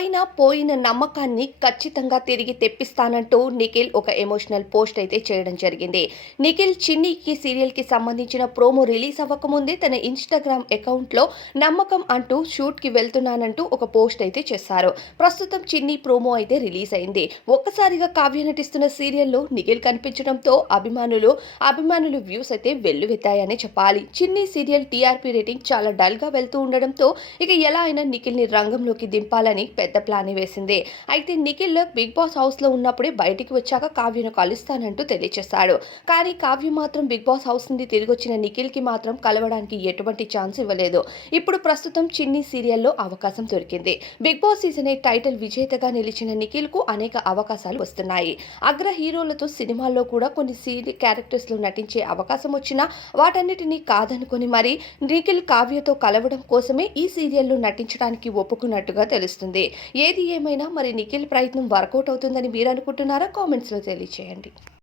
నాపైన పోయిన నమ్మకాన్ని ఖచ్చితంగా తిరిగి తెప్పిస్తానంటూ నిఖిల్ ఒక ఎమోషనల్ పోస్ట్ అయితే చేయడం జరిగింది. నిఖిల్ చిన్నీకి సీరియల్‌కి సంబంధించిన ప్రోమో రిలీజ్ అవ్వకముందే తన ఇన్‌స్టాగ్రామ్ అకౌంట్‌లో నమ్మకం అంటూ షూట్‌కి వెళ్తున్నానంటూ ఒక పోస్ట్ అయితే చేశారు. ప్రస్తుతం చిన్ని ప్రోమో అయితే రిలీజ్ అయింది. ఒక్కసారిగా కావ్య నటిస్తున్న సీరియల్‌లో నిఖిల్ కనిపించడంతో అభిమానులు వ్యూస్ అయితే వెల్లువెత్తాయనే చెప్పాలి. చిన్ని సీరియల్ టీఆర్పీ రేటింగ్ చాలా డల్‌గా వెళ్తూ ఉండడంతో ఇక ఎలా అయినా నిఖిల్‌ని రంగంలోకి దింపాలని పెద్ద ప్లానే వేసింది. అయితే నిఖిల్ బిగ్ బాస్ హౌస్‌లో ఉన్నప్పుడే బయటికి వచ్చాక కావ్యను కలుస్తానంటూ తెలియచేశాడు. కానీ కావ్య మాత్రం బిగ్ బాస్ హౌస్ నుండి తిరిగొచ్చిన నిఖిల్‌కి మాత్రం కలవడానికి ఎటువంటి ఛాన్స్ ఇవ్వలేదు. ఇప్పుడు ప్రస్తుతం చిన్ని సీరియల్‌లో అవకాశం దొరికింది. బిగ్ బాస్ సీజన్ 8 టైటిల్ విజేతగా నిలిచిన నిఖిల్‌కు అనేక అవకాశాలు వస్తున్నాయి. అగ్ర హీరోలతో సినిమాల్లో కూడా కొన్ని క్యారెక్టర్స్‌లో నటించే అవకాశం వచ్చినా వాటన్నిటిని కాదనుకొని మరి నిఖిల్ కావ్యతో కలవడం కోసమే ఈ సీరియల్‌లో నటించడానికి ఒప్పుకున్నట్టుగా తెలుస్తుంది. ఏది ఏమైనా మరి నిఖిల్ ప్రయత్నం వర్కౌట్ అవుతుందని మీరు అనుకుంటున్నారా? కామెంట్స్‌లో తెలియచేయండి.